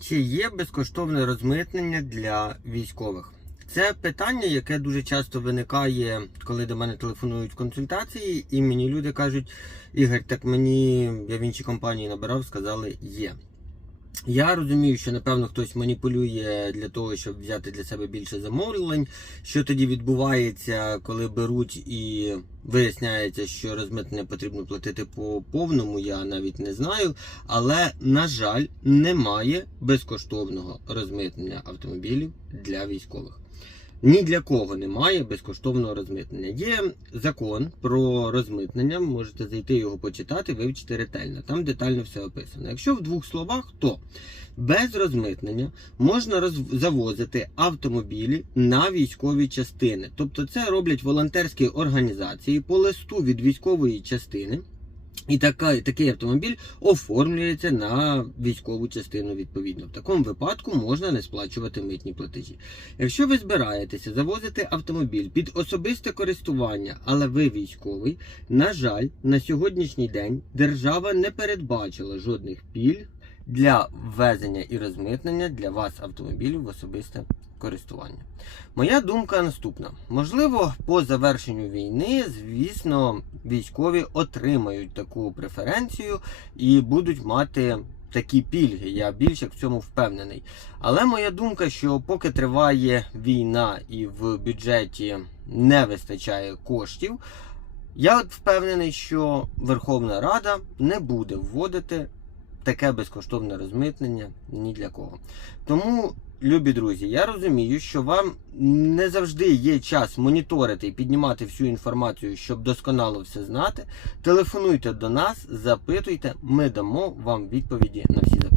Чи є безкоштовне розмитнення для військових? Це питання, яке дуже часто виникає, коли до мене телефонують консультації, і мені люди кажуть: Ігор, так мені я в іншій компанії набирав, сказали є. Я розумію, що напевно хтось маніпулює для того, щоб взяти для себе більше замовлень. Що тоді відбувається, коли беруть і виясняється, що розмитнення потрібно платити по повному, я навіть не знаю. Але, на жаль, немає безкоштовного розмитнення автомобілів для військових. Ні для кого немає безкоштовного розмитнення. Є закон про розмитнення, можете зайти його почитати, вивчити ретельно. Там детально все описано. Якщо в двох словах, то без розмитнення можна роз- завозити автомобілі на військові частини. Тобто це роблять волонтерські організації по листу від військової частини. І така, такий автомобіль оформлюється на військову частину відповідно. В такому випадку можна не сплачувати митні платежі. Якщо ви збираєтеся завозити автомобіль під особисте користування, але ви військовий, на жаль, на сьогоднішній день держава не передбачила жодних пільг для ввезення і розмитнення для вас автомобілів в особисте користування. Моя думка наступна: можливо, по завершенню війни, звісно, військові отримають таку преференцію і будуть мати. Такі пільги, я більше в цьому впевнений. Але моя думка, що поки триває війна і в бюджеті не вистачає коштів, я впевнений, що Верховна Рада не буде вводити таке безкоштовне розмитнення ні для кого. Тому, любі друзі, я розумію, що вам не завжди є час моніторити і піднімати всю інформацію, щоб досконало все знати. Телефонуйте до нас, запитуйте, ми дамо вам відповіді на всі запитання.